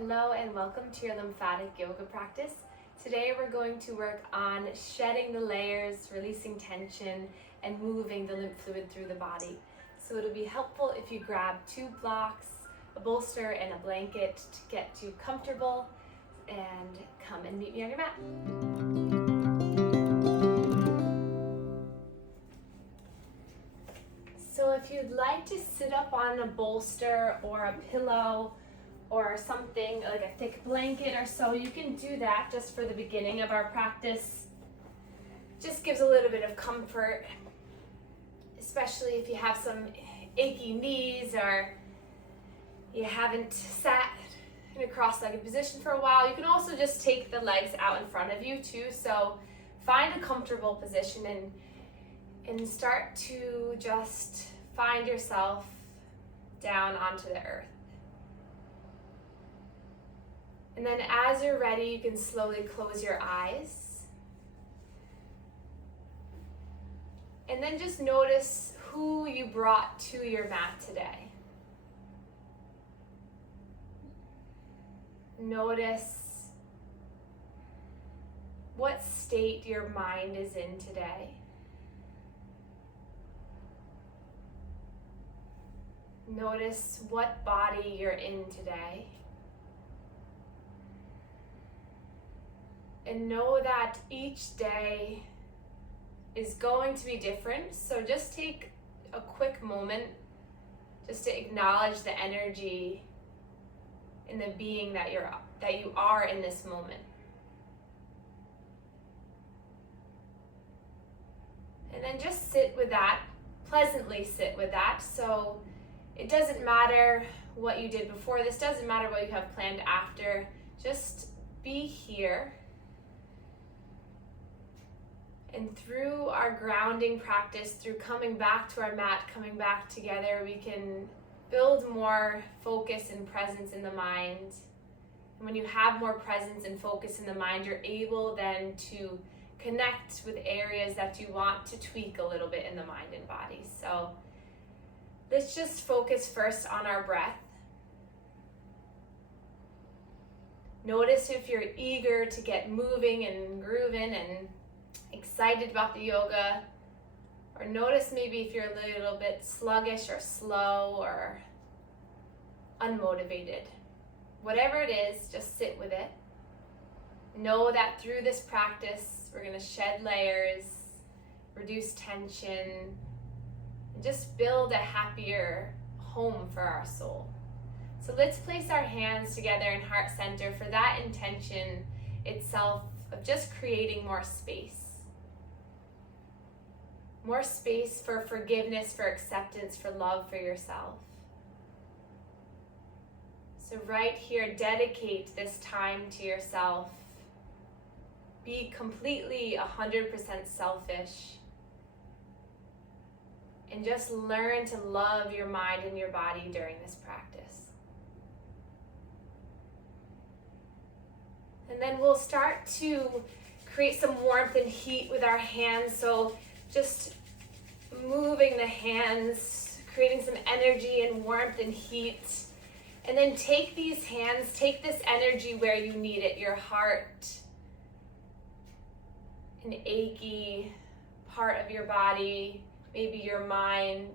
Hello and welcome to your lymphatic yoga practice. Today we're going to work on shedding the layers, releasing tension, and moving the lymph fluid through the body. So it'll be helpful if you grab 2 blocks, a bolster, and a blanket to get you comfortable, and come and meet me on your mat. So if you'd like to sit up on a bolster or a pillow or something like a thick blanket or so, you can do that just for the beginning of our practice. Just gives a little bit of comfort, especially if you have some achy knees or you haven't sat in a cross-legged position for a while. You can also just take the legs out in front of you too. So find a comfortable position and start to just find yourself down onto the earth. And then as you're ready, you can slowly close your eyes. And then just notice who you brought to your mat today. Notice what state your mind is in today. Notice what body you're in today. And know that each day is going to be different. So just take a quick moment just to acknowledge the energy in the being that you are in this moment. And then just sit with that, pleasantly sit with that. So it doesn't matter what you did before this, doesn't matter what you have planned after, just be here. And through our grounding practice, through coming back to our mat, coming back together, we can build more focus and presence in the mind. And when you have more presence and focus in the mind, you're able then to connect with areas that you want to tweak a little bit in the mind and body. So let's just focus first on our breath. Notice if you're eager to get moving and grooving and excited about the yoga, or notice maybe if you're a little bit sluggish or slow or unmotivated. Whatever it is, just sit with it. Know that through this practice, we're going to shed layers, reduce tension, and just build a happier home for our soul. So let's place our hands together in heart center for that intention itself of just creating more space. More space for forgiveness, for acceptance, for love for yourself. So right here, dedicate this time to yourself. Be completely 100% selfish. And just learn to love your mind and your body during this practice. And then we'll start to create some warmth and heat with our hands. So just moving the hands, creating some energy and warmth and heat. And then take these hands, take this energy where you need it, your heart, an achy part of your body, maybe your mind.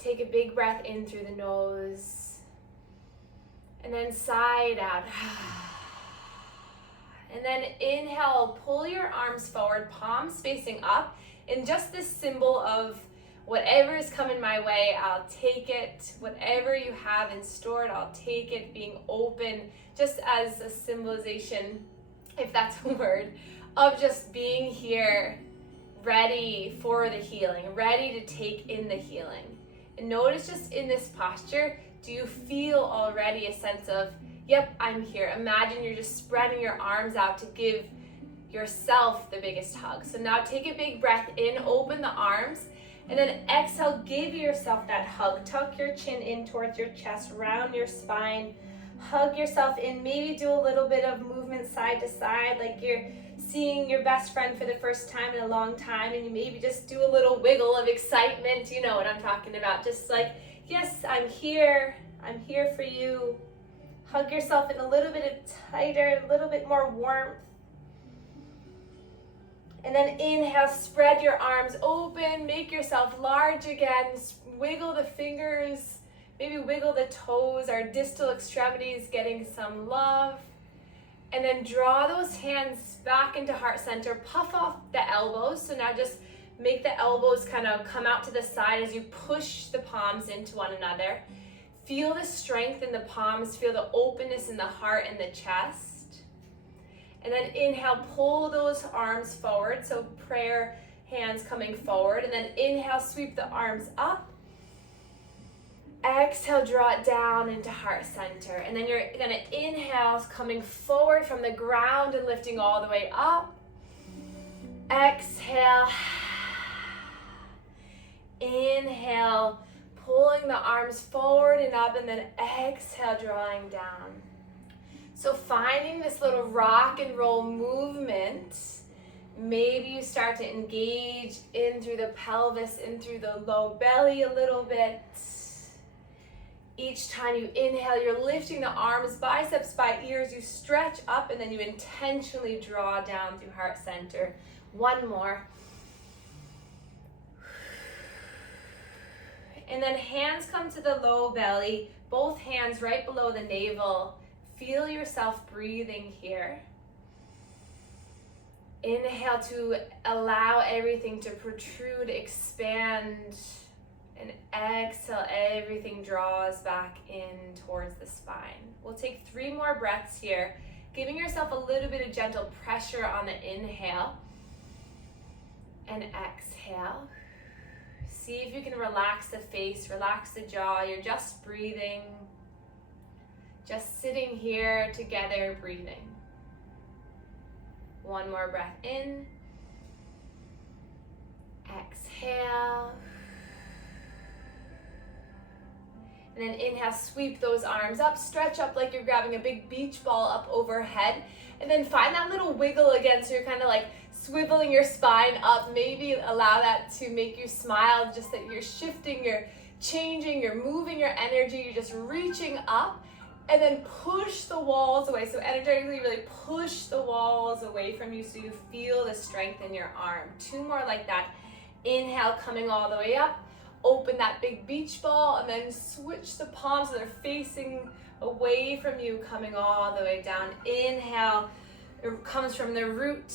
Take a big breath in through the nose, and then sigh it out. And then inhale, pull your arms forward, palms facing up, in just this symbol of whatever is coming my way, I'll take it. Whatever you have in store, I'll take it, being open, just as a symbolization, if that's a word, of just being here, ready for the healing, ready to take in the healing. And notice just in this posture, do you feel already a sense of, yep, I'm here? Imagine you're just spreading your arms out to give yourself the biggest hug. So now take a big breath in, open the arms, and then exhale, give yourself that hug. Tuck your chin in towards your chest, round your spine, hug yourself in, maybe do a little bit of movement side to side, like you're seeing your best friend for the first time in a long time, and you maybe just do a little wiggle of excitement. You know what I'm talking about. Just like Yes, I'm here. I'm here for you. Hug yourself in a little bit tighter, a little bit more warmth. And then inhale, spread your arms open, make yourself large again, wiggle the fingers, maybe wiggle the toes, our distal extremities getting some love. And then draw those hands back into heart center, puff off the elbows. So now just make the elbows kind of come out to the side as you push the palms into one another. Feel the strength in the palms, feel the openness in the heart and the chest. And then inhale, pull those arms forward. So prayer hands coming forward. And then inhale, sweep the arms up. Exhale, draw it down into heart center. And then you're gonna inhale, coming forward from the ground and lifting all the way up. Exhale. Inhale, pulling the arms forward and up, and then exhale, drawing down. So finding this little rock and roll movement, maybe you start to engage in through the pelvis, in through the low belly a little bit. Each time you inhale, you're lifting the arms, biceps by ears, you stretch up and then you intentionally draw down through heart center. One more. And then hands come to the low belly, both hands right below the navel. Feel yourself breathing here. Inhale to allow everything to protrude, expand, and exhale, everything draws back in towards the spine. We'll take 3 more breaths here, giving yourself a little bit of gentle pressure on the inhale and exhale. See if you can relax the face, relax the jaw. You're just breathing. Just sitting here together, breathing. 1 more breath in. Exhale. And then inhale, sweep those arms up, stretch up like you're grabbing a big beach ball up overhead. And then find that little wiggle again, so you're kind of like swiveling your spine up. Maybe allow that to make you smile, just that you're shifting, you're changing, you're moving your energy, you're just reaching up. And then push the walls away. So energetically really push the walls away from you so you feel the strength in your arm. 2 more like that. Inhale, coming all the way up. Open that big beach ball and then switch the palms so they're facing away from you, coming all the way down. Inhale, it comes from the root,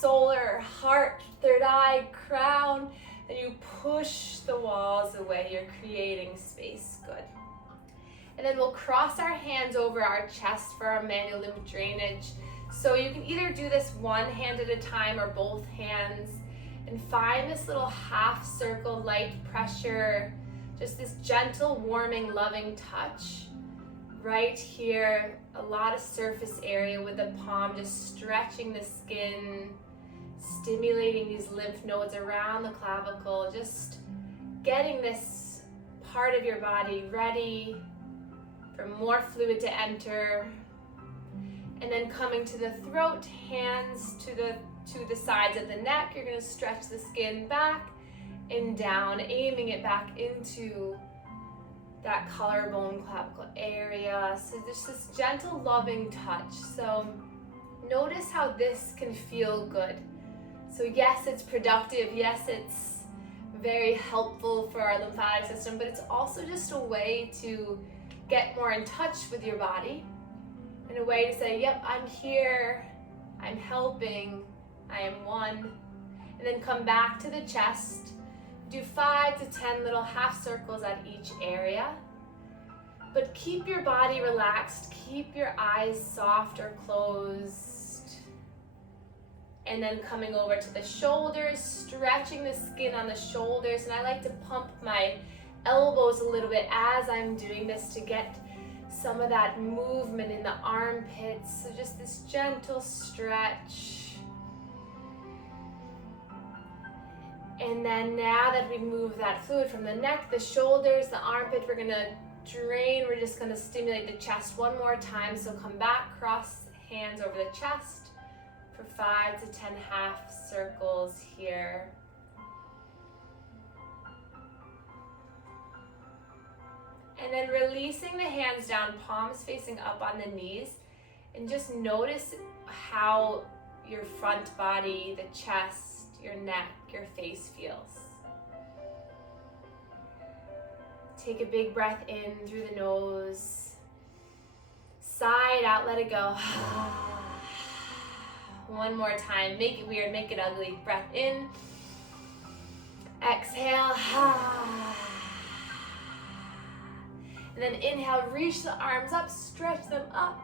solar, heart, third eye, crown, and you push the walls away. You're creating space. Good. And then we'll cross our hands over our chest for our manual lymph drainage. So you can either do this one hand at a time or both hands. And find this little half circle, light pressure, just this gentle, warming, loving touch. Right here, a lot of surface area with the palm, just stretching the skin, stimulating these lymph nodes around the clavicle, just getting this part of your body ready for more fluid to enter. And then coming to the throat, hands to the sides of the neck, you're going to stretch the skin back and down, aiming it back into that collarbone clavicle area. So just this gentle, loving touch. So notice how this can feel good. So yes, it's productive. Yes, it's very helpful for our lymphatic system, but it's also just a way to get more in touch with your body, in a way to say, yep, I'm here, I'm helping, I am one. And then come back to the chest. Do 5 to 10 little half circles at each area. But keep your body relaxed. Keep your eyes soft or closed. And then coming over to the shoulders, stretching the skin on the shoulders. And I like to pump my elbows a little bit as I'm doing this to get some of that movement in the armpits. So just this gentle stretch. And then now that we move that fluid from the neck, the shoulders, the armpit, we're gonna drain. We're just gonna stimulate the chest one more time. So come back, cross hands over the chest for 5 to 10 half circles here. And then releasing the hands down, palms facing up on the knees. And just notice how your front body, the chest, your neck, your face feels. Take a big breath in through the nose. Side out, let it go. One more time. Make it weird, make it ugly. Breath in. Exhale. And then inhale, reach the arms up, stretch them up.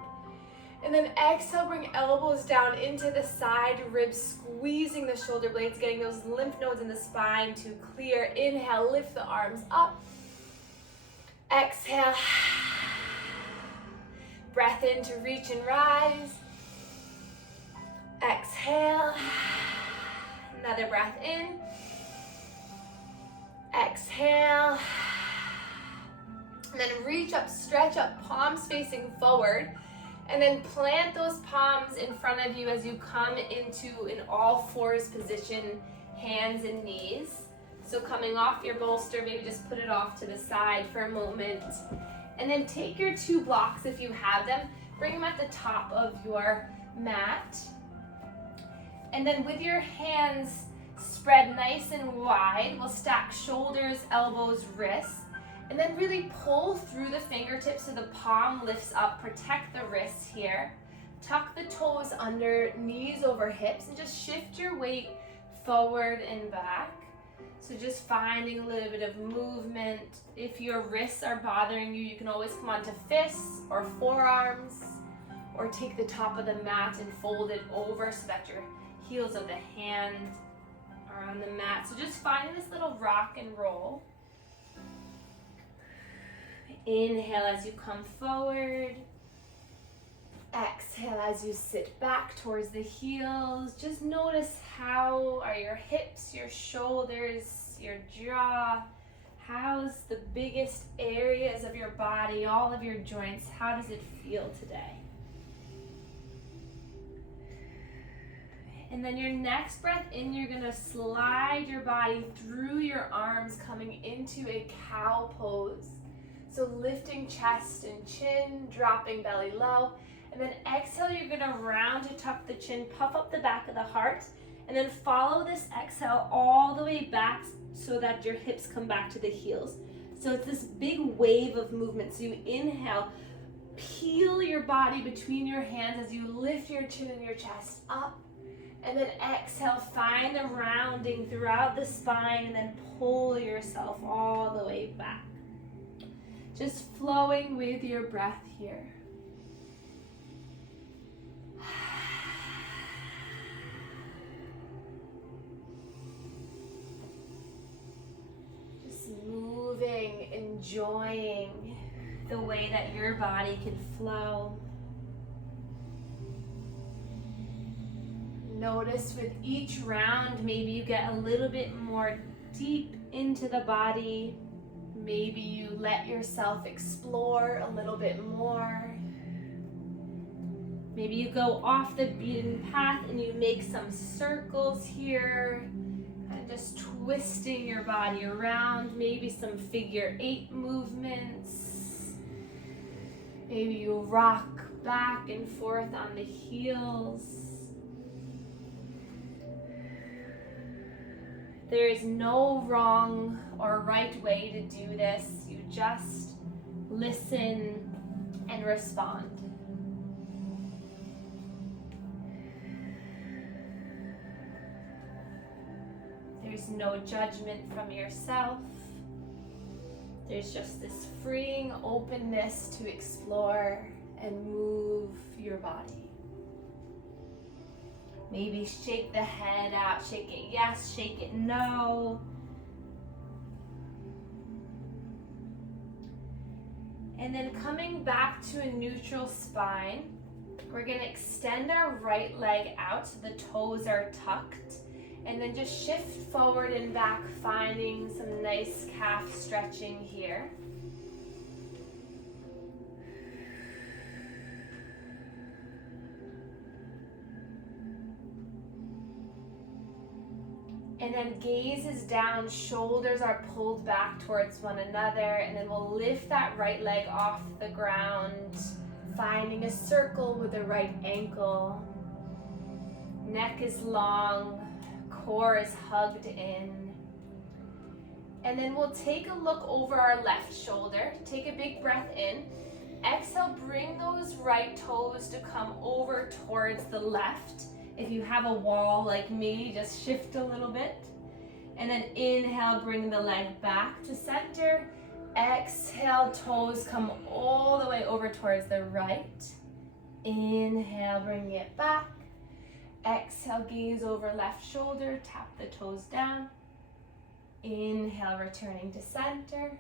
And then exhale, bring elbows down into the side ribs, squeezing the shoulder blades, getting those lymph nodes in the spine to clear. Inhale, lift the arms up. Exhale. Breath in to reach and rise. Exhale. Another breath in. Exhale. And then reach up, stretch up, palms facing forward. And then plant those palms in front of you as you come into an all fours position, hands and knees. So coming off your bolster, maybe just put it off to the side for a moment. And then take your 2 blocks if you have them, bring them at the top of your mat. And then with your hands spread nice and wide, we'll stack shoulders, elbows, wrists. And then really pull through the fingertips so the palm lifts up. Protect the wrists here. Tuck the toes under, knees over hips, and just shift your weight forward and back. So just finding a little bit of movement. If your wrists are bothering you, you can always come onto fists or forearms, or take the top of the mat and fold it over so that your heels of the hand are on the mat. So just finding this little rock and roll. Inhale as you come forward. Exhale as you sit back towards the heels. Just notice how are your hips, your shoulders, your jaw. How's the biggest areas of your body, all of your joints, how does it feel today? And then your next breath in, you're gonna slide your body through your arms, coming into a cow pose. So lifting chest and chin, dropping belly low. And then exhale, you're gonna round to tuck the chin, puff up the back of the heart. And then follow this exhale all the way back so that your hips come back to the heels. So it's this big wave of movement. So you inhale, peel your body between your hands as you lift your chin and your chest up. And then exhale, find the rounding throughout the spine, and then pull yourself all the way back. Just flowing with your breath here. Just moving, enjoying the way that your body can flow. Notice with each round, maybe you get a little bit more deep into the body. Maybe you let yourself explore a little bit more. Maybe you go off the beaten path and you make some circles here, and just twisting your body around. Maybe some figure 8 movements. Maybe you rock back and forth on the heels. There is no wrong or right way to do this. You just listen and respond. There's no judgment from yourself. There's just this freeing openness to explore and move your body. Maybe shake the head out, shake it yes, shake it no. And then coming back to a neutral spine, we're gonna extend our right leg out so the toes are tucked. And then just shift forward and back, finding some nice calf stretching here. And then gaze is down, shoulders are pulled back towards one another, and then we'll lift that right leg off the ground, finding a circle with the right ankle. Neck is long, core is hugged in. And then we'll take a look over our left shoulder. Take a big breath in. Exhale, bring those right toes to come over towards the left. If you have a wall like me, just shift a little bit. And then inhale, bring the leg back to center. Exhale, toes come all the way over towards the right. Inhale, bring it back. Exhale, gaze over left shoulder, tap the toes down. Inhale, returning to center.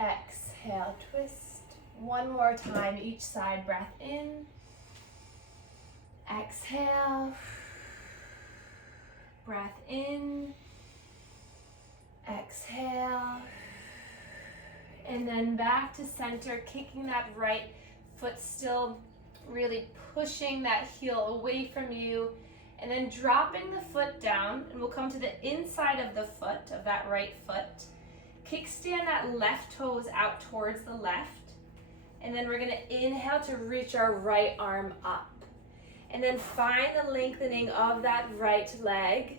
Exhale, twist. One more time, each side, breath in. Exhale. Breath in. Exhale. And then back to center, kicking that right foot still, really pushing that heel away from you. And then dropping the foot down, and we'll come to the inside of the foot, of that right foot. Kickstand that left toes out towards the left. And then we're gonna inhale to reach our right arm up. And then find the lengthening of that right leg.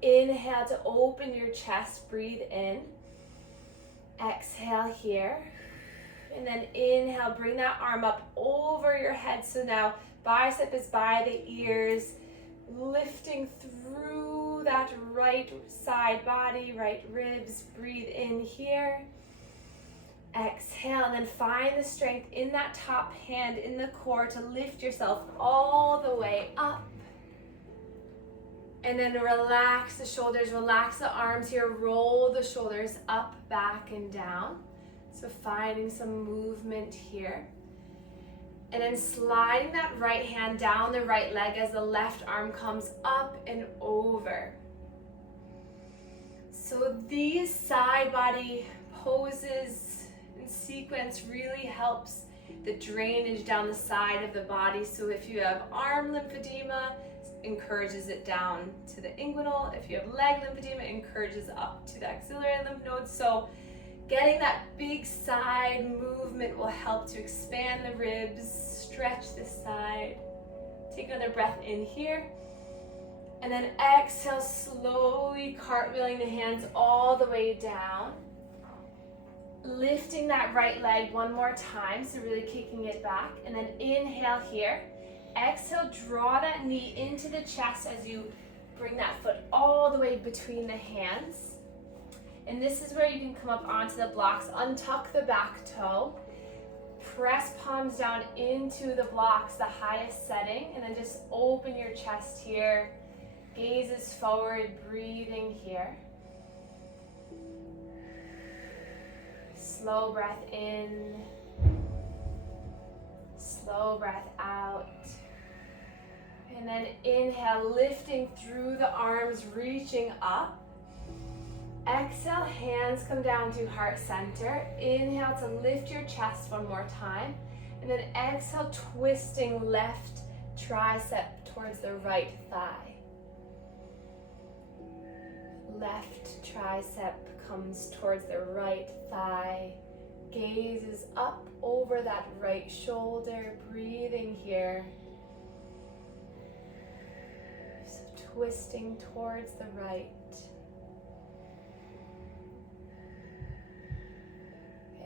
Inhale to open your chest, breathe in. Exhale here. And then inhale, bring that arm up over your head. So now bicep is by the ears, lifting through that right side body, right ribs. Breathe in here. Exhale, and then find the strength in that top hand, in the core, to lift yourself all the way up. And then relax the shoulders, relax the arms here, roll the shoulders up, back, and down. So finding some movement here. And then sliding that right hand down the right leg as the left arm comes up and over. So these side body poses and sequence really helps the drainage down the side of the body. So if you have arm lymphedema, encourages it down to the inguinal. If you have leg lymphedema, it encourages up to the axillary lymph nodes. So getting that big side movement will help to expand the ribs, stretch this side. Take another breath in here. And then exhale, slowly cartwheeling the hands all the way down. Lifting that right leg one more time, so really kicking it back. And then inhale here. Exhale, draw that knee into the chest as you bring that foot all the way between the hands. And this is where you can come up onto the blocks, untuck the back toe, press palms down into the blocks, the highest setting, and then just open your chest here. Gazes forward, breathing here. Slow breath in, slow breath out. And then inhale, lifting through the arms, reaching up. Exhale, hands come down to heart center. Inhale to lift your chest one more time. And then exhale, twisting left tricep towards the right thigh. Left tricep comes towards the right thigh. Gazes up over that right shoulder, breathing here. So twisting towards the right.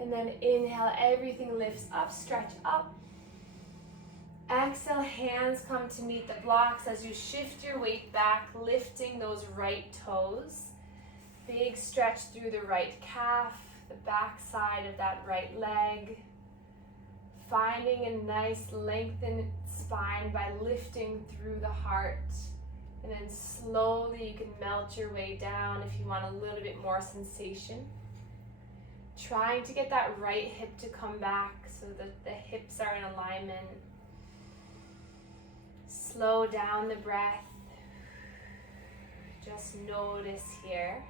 And then inhale, everything lifts up, stretch up. Exhale, hands come to meet the blocks as you shift your weight back, lifting those right toes. Big stretch through the right calf, the back side of that right leg. Finding a nice lengthened spine by lifting through the heart. And then slowly you can melt your way down if you want a little bit more sensation. Trying to get that right hip to come back so that the hips are in alignment. Slow down the breath. Just notice here.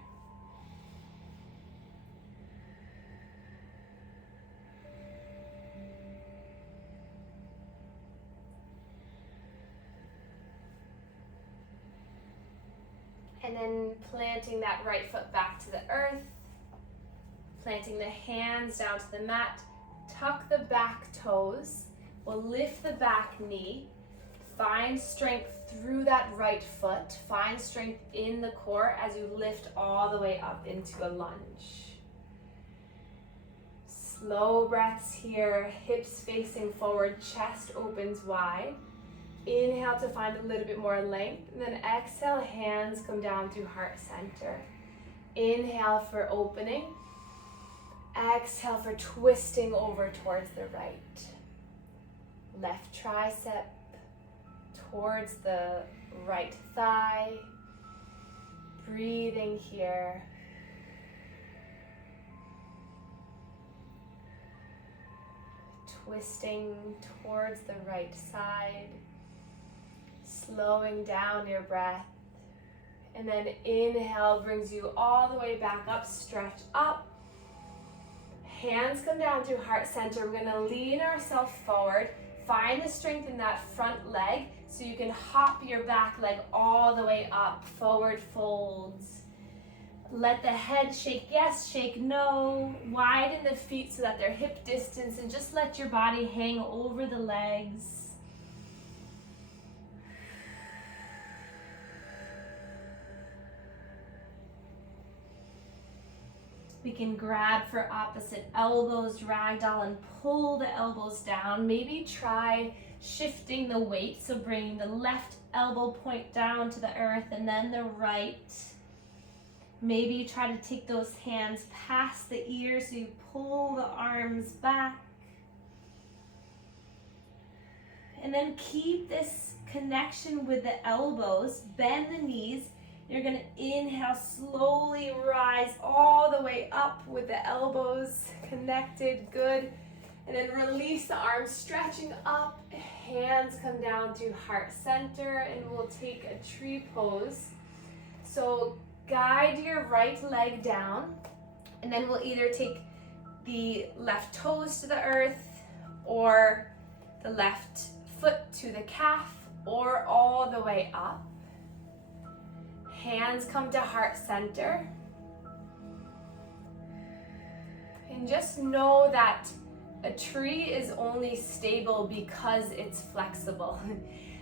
And then planting that right foot back to the earth, planting the hands down to the mat, tuck the back toes, we'll lift the back knee, find strength through that right foot, find strength in the core as you lift all the way up into a lunge. Slow breaths here, hips facing forward, chest opens wide. Inhale to find a little bit more length, and then exhale, hands come down to heart center. Inhale for opening. Exhale for twisting over towards the right. Left tricep towards the right thigh. Breathing here. Twisting towards the right side. Slowing down your breath. And then inhale brings you all the way back up, stretch up. Hands come down to heart center. We're gonna lean ourselves forward. Find the strength in that front leg so you can hop your back leg all the way up, forward folds. Let the head shake yes, shake no. Widen the feet so that they're hip distance, and just let your body hang over the legs. We can grab for opposite elbows, ragdoll, and pull the elbows down. Maybe try shifting the weight, so bringing the left elbow point down to the earth and then the right. Maybe try to take those hands past the ears so you pull the arms back. And then keep this connection with the elbows, bend the knees. You're gonna inhale, slowly rise all the way up with the elbows connected, good. And then release the arms, stretching up, hands come down to heart center, and we'll take a tree pose. So guide your right leg down, and then we'll either take the left toes to the earth, or the left foot to the calf, or all the way up. Hands come to heart center. And just know that a tree is only stable because it's flexible.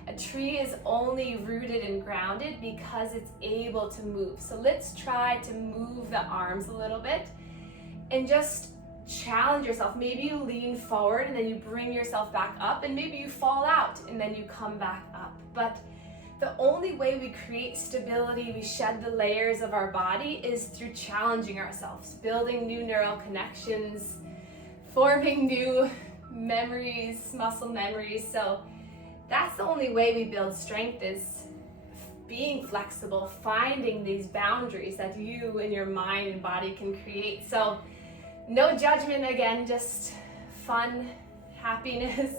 A tree is only rooted and grounded because it's able to move. So let's try to move the arms a little bit and just challenge yourself. Maybe you lean forward and then you bring yourself back up, and maybe you fall out and then you come back up. But the only way we create stability, we shed the layers of our body, is through challenging ourselves, building new neural connections, forming new memories, muscle memories. So that's the only way we build strength, is being flexible, finding these boundaries that you and your mind and body can create. So no judgment, again, just fun, happiness,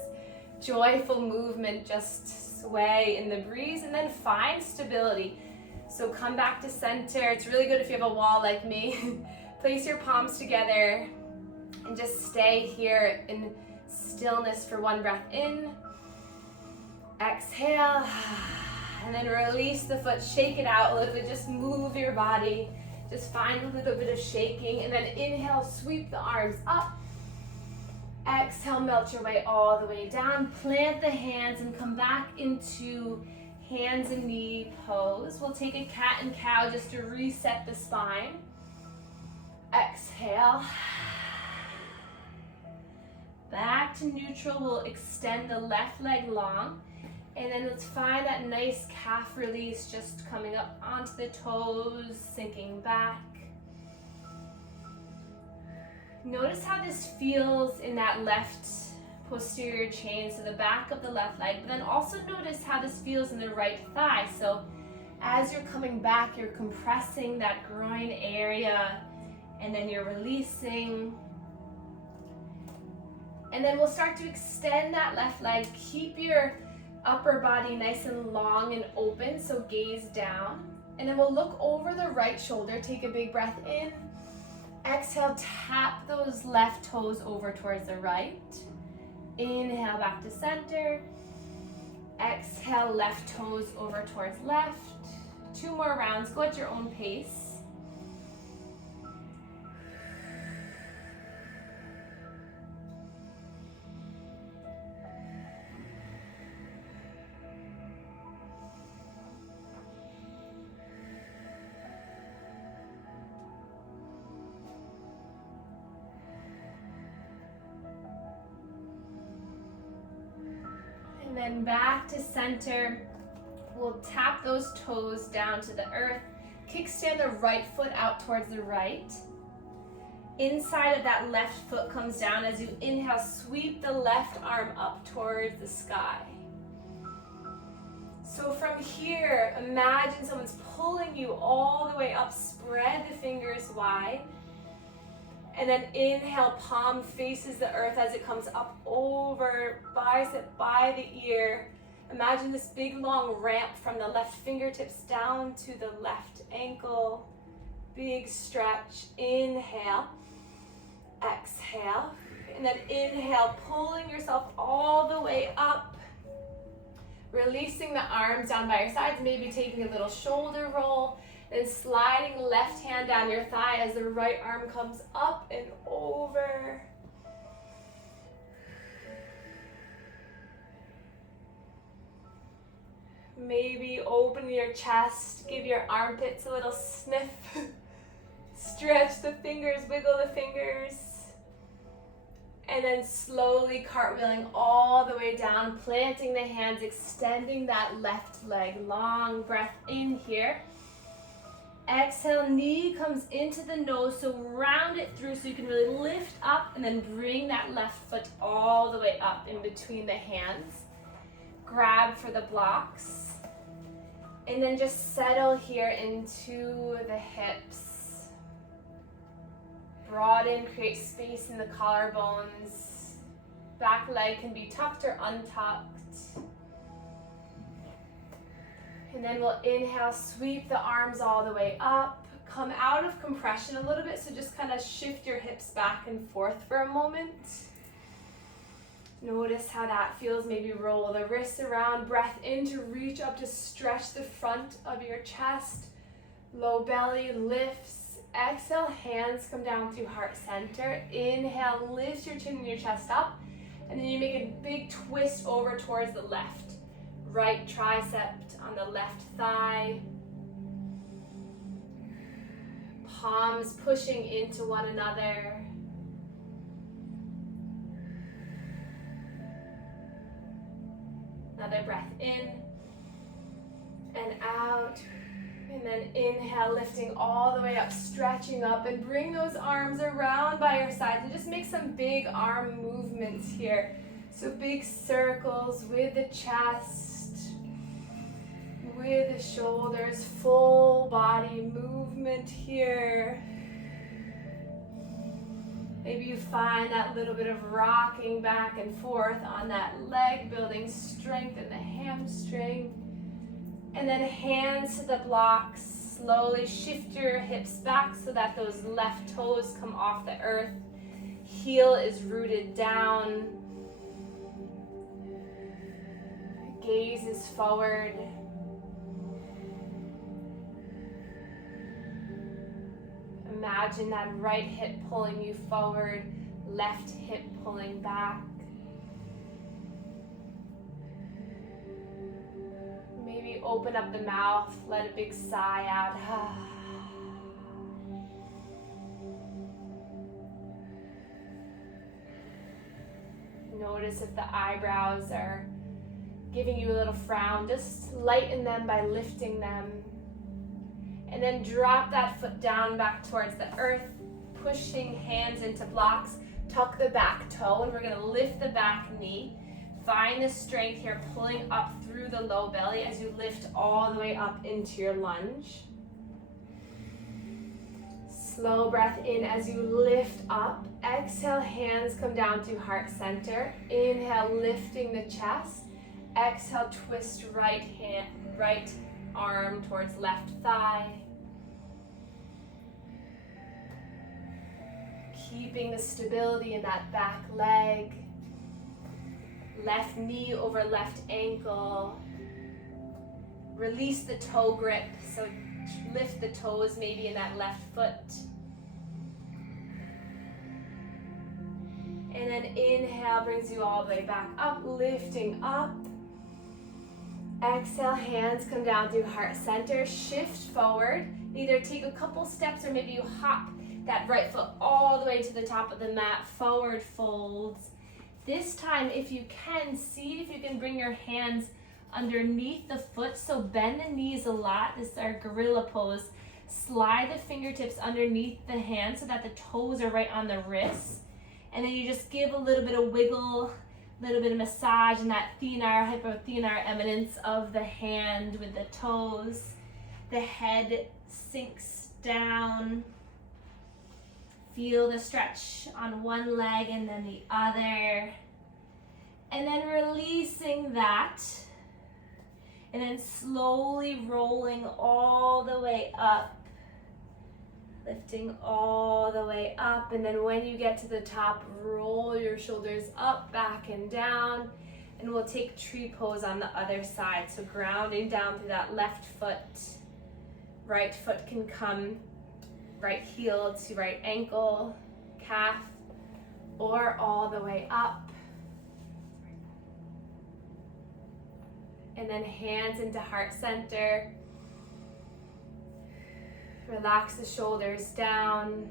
joyful movement, just sway in the breeze, and then find stability. So come back to center. It's really good if you have a wall like me. Place your palms together and just stay here in stillness for one breath in. Exhale, and then release the foot, shake it out a little bit, just move your body, just find a little bit of shaking, and then inhale, sweep the arms up. Exhale, melt your way all the way down. Plant the hands and come back into hands and knee pose. We'll take a cat and cow just to reset the spine. Exhale. Back to neutral. We'll extend the left leg long. And then let's find that nice calf release, just coming up onto the toes, sinking back. Notice how this feels in that left posterior chain, so the back of the left leg, but then also notice how this feels in the right thigh. So as you're coming back, you're compressing that groin area, and then you're releasing. And then we'll start to extend that left leg. Keep your upper body nice and long and open, so gaze down. And then we'll look over the right shoulder, take a big breath in. Exhale, tap those left toes over towards the right. Inhale, back to center. Exhale, left toes over towards left. 2 more rounds. Go at your own pace. And then back to center. We'll tap those toes down to the earth. Kickstand the right foot out towards the right. Inside of that left foot comes down. As you inhale, sweep the left arm up towards the sky. So from here, imagine someone's pulling you all the way up. Spread the fingers wide. And then inhale, palm faces the earth as it comes up over, bicep by the ear. Imagine this big long ramp from the left fingertips down to the left ankle. Big stretch. Inhale. Exhale. And then inhale, pulling yourself all the way up. Releasing the arms down by your sides, maybe taking a little shoulder roll. Then sliding left hand down your thigh as the right arm comes up and over. Maybe open your chest, give your armpits a little sniff. Stretch the fingers, wiggle the fingers. And then slowly cartwheeling all the way down, planting the hands, extending that left leg. Long breath in here. Exhale, knee comes into the nose, so round it through so you can really lift up and then bring that left foot all the way up in between the hands. Grab for the blocks. And then just settle here into the hips. Broaden, create space in the collarbones. Back leg can be tucked or untucked. And then we'll inhale, sweep the arms all the way up. Come out of compression a little bit, so just kind of shift your hips back and forth for a moment. Notice how that feels. Maybe roll the wrists around. Breath in to reach up to stretch the front of your chest. Low belly lifts. Exhale, hands come down through heart center. Inhale, lift your chin and your chest up. And then you make a big twist over towards the left. Right tricep on the left thigh. Palms pushing into one another. Another breath in and out. And then inhale, lifting all the way up, stretching up, and bring those arms around by your sides and just make some big arm movements here. So big circles with the chest, with the shoulders, full body movement here. Maybe you find that little bit of rocking back and forth on that leg, building strength in the hamstring. And then hands to the blocks. Slowly shift your hips back so that those left toes come off the earth. Heel is rooted down. Gaze is forward. Imagine that right hip pulling you forward, left hip pulling back. Maybe open up the mouth, let a big sigh out. Notice if the eyebrows are giving you a little frown, just lighten them by lifting them. And then drop that foot down back towards the earth, pushing hands into blocks. Tuck the back toe, and we're gonna lift the back knee. Find the strength here, pulling up through the low belly as you lift all the way up into your lunge. Slow breath in as you lift up. Exhale, hands come down through heart center. Inhale, lifting the chest. Exhale, twist right arm towards left thigh. Keeping the stability in that back leg. Left knee over left ankle. Release the toe grip, so lift the toes maybe in that left foot. And then inhale brings you all the way back up, lifting up. Exhale, hands come down through heart center, shift forward. Either take a couple steps or maybe you hop that right foot all the way to the top of the mat, forward folds. This time, if you can, see if you can bring your hands underneath the foot, so bend the knees a lot. This is our gorilla pose. Slide the fingertips underneath the hands so that the toes are right on the wrists. And then you just give a little bit of wiggle, a little bit of massage in that thenar, hypothenar eminence of the hand with the toes. The head sinks down. Feel the stretch on one leg and then the other. And then releasing that. And then slowly rolling all the way up. Lifting all the way up, and then when you get to the top, roll your shoulders up, back and down, and we'll take tree pose on the other side. So grounding down through that left foot. Right foot can come right heel to right ankle, calf, or all the way up. And then hands into heart center. Relax the shoulders down.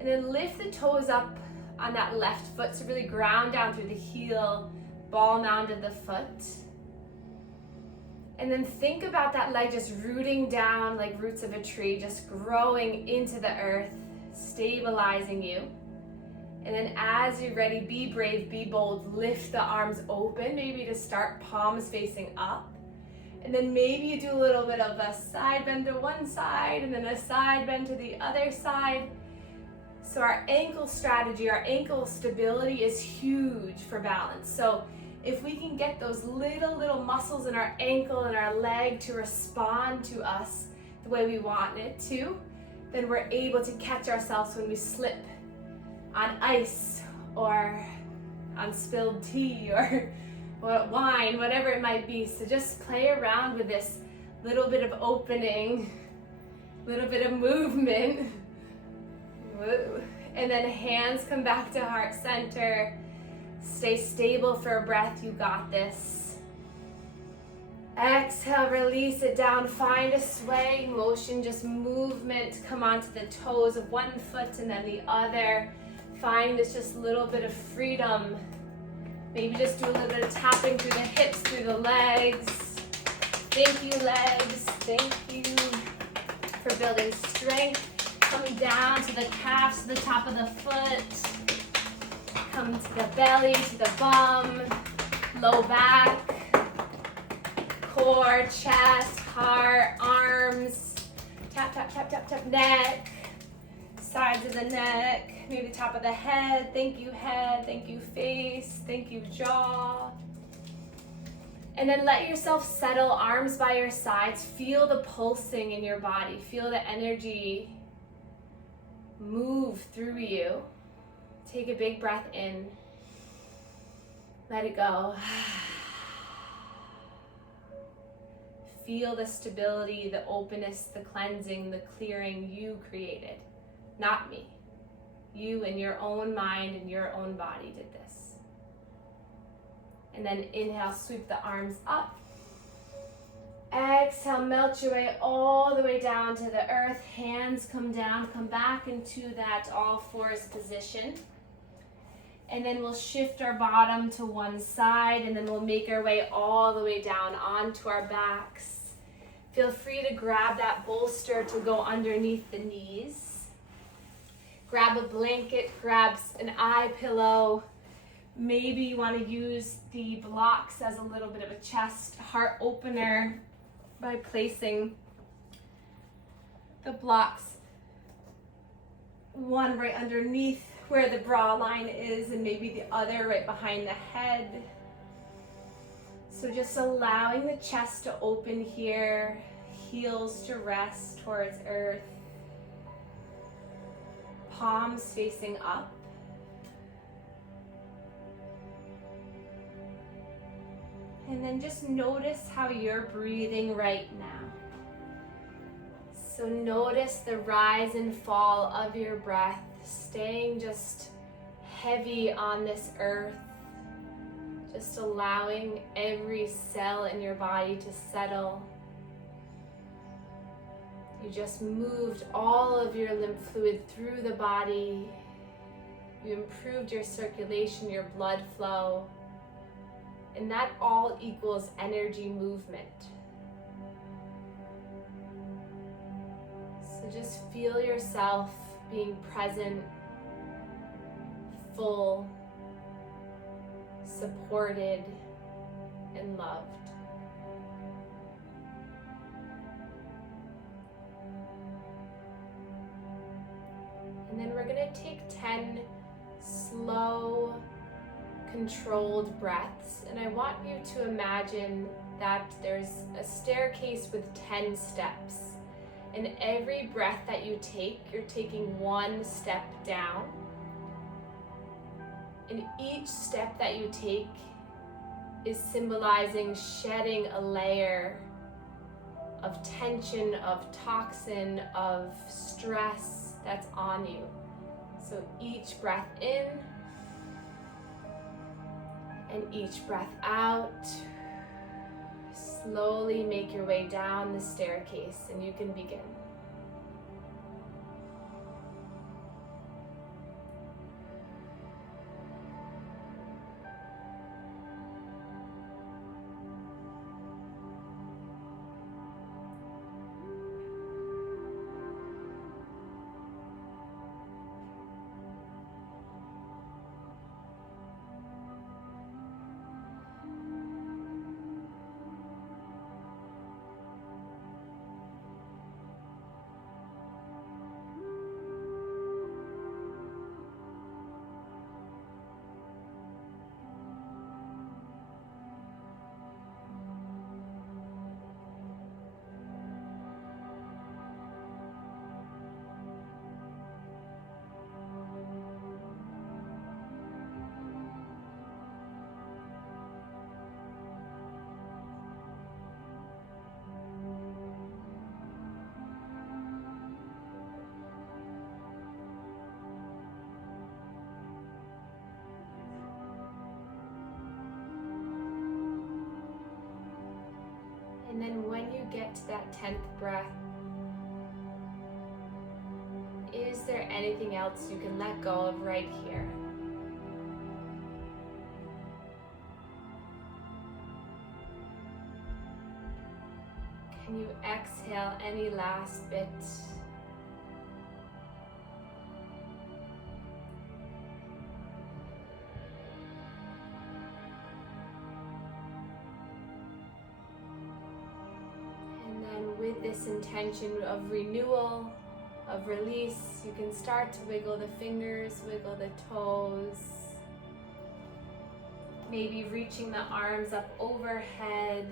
And then lift the toes up on that left foot, so really ground down through the heel, ball mound of the foot. And then think about that leg just rooting down like roots of a tree, just growing into the earth, stabilizing you. And then as you're ready, be brave, be bold, lift the arms open, maybe to start palms facing up. And then maybe you do a little bit of a side bend to one side and then a side bend to the other side. So our ankle strategy, our ankle stability is huge for balance. So if we can get those little muscles in our ankle and our leg to respond to us the way we want it to, then we're able to catch ourselves when we slip on ice or on spilled tea or wine, whatever it might be. So just play around with this little bit of opening, little bit of movement. Woo. And then hands come back to heart center. Stay stable for a breath, you got this. Exhale, release it down. Find a swaying motion, just movement. Come onto the toes of one foot and then the other. Find this just little bit of freedom. Maybe just do a little bit of tapping through the hips, through the legs. Thank you, legs. Thank you for building strength. Coming down to the calves, to the top of the foot. Come to the belly, to the bum, low back, core, chest, heart, arms. Tap, tap, tap, tap, tap, neck. Sides of the neck, maybe top of the head. Thank you, head. Thank you, face. Thank you, jaw. And then let yourself settle, arms by your sides. Feel the pulsing in your body. Feel the energy move through you. Take a big breath in. Let it go. Feel the stability, the openness, the cleansing, the clearing you created. Not me. You in your own mind and your own body did this. And then inhale, sweep the arms up. Exhale, melt your way all the way down to the earth. Hands come down, come back into that all fours position. And then we'll shift our bottom to one side, and then we'll make our way all the way down onto our backs. Feel free to grab that bolster to go underneath the knees. Grab a blanket, grab an eye pillow. Maybe you want to use the blocks as a little bit of a chest heart opener by placing the blocks, one right underneath where the bra line is and maybe the other right behind the head. So just allowing the chest to open here, heels to rest towards earth. Palms facing up. And then just notice how you're breathing right now. So notice the rise and fall of your breath, staying just heavy on this earth, just allowing every cell in your body to settle. You just moved all of your lymph fluid through the body. You improved your circulation, your blood flow, and that all equals energy movement. So just feel yourself being present, full, supported, and loved. And then we're going to take 10 slow, controlled breaths. And I want you to imagine that there's a staircase with 10 steps. And every breath that you take, you're taking one step down. And each step that you take is symbolizing shedding a layer of tension, of toxin, of stress that's on you. So each breath in and each breath out. Slowly make your way down the staircase and you can begin. And then when you get to that 10th breath, is there anything else you can let go of right here? Can you exhale any last bit? With this intention of renewal, of release, you can start to wiggle the fingers, wiggle the toes, maybe reaching the arms up overhead,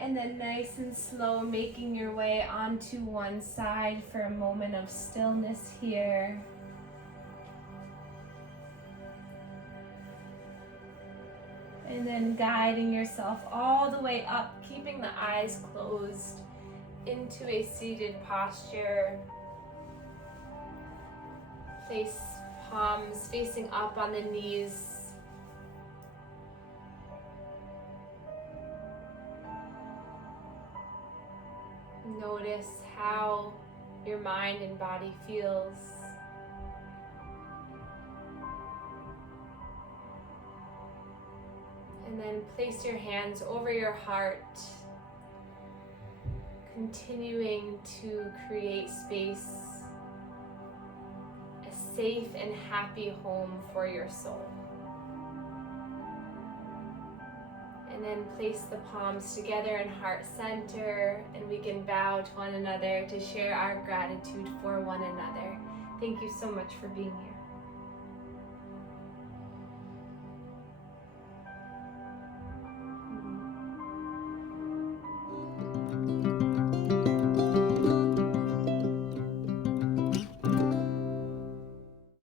and then nice and slow making your way onto one side for a moment of stillness here. And then guiding yourself all the way up, keeping the eyes closed, into a seated posture. Place palms facing up on the knees. Notice how your mind and body feels. And then place your hands over your heart, continuing to create space, a safe and happy home for your soul. And then place the palms together in heart center, and we can bow to one another to share our gratitude for one another. Thank you so much for being here.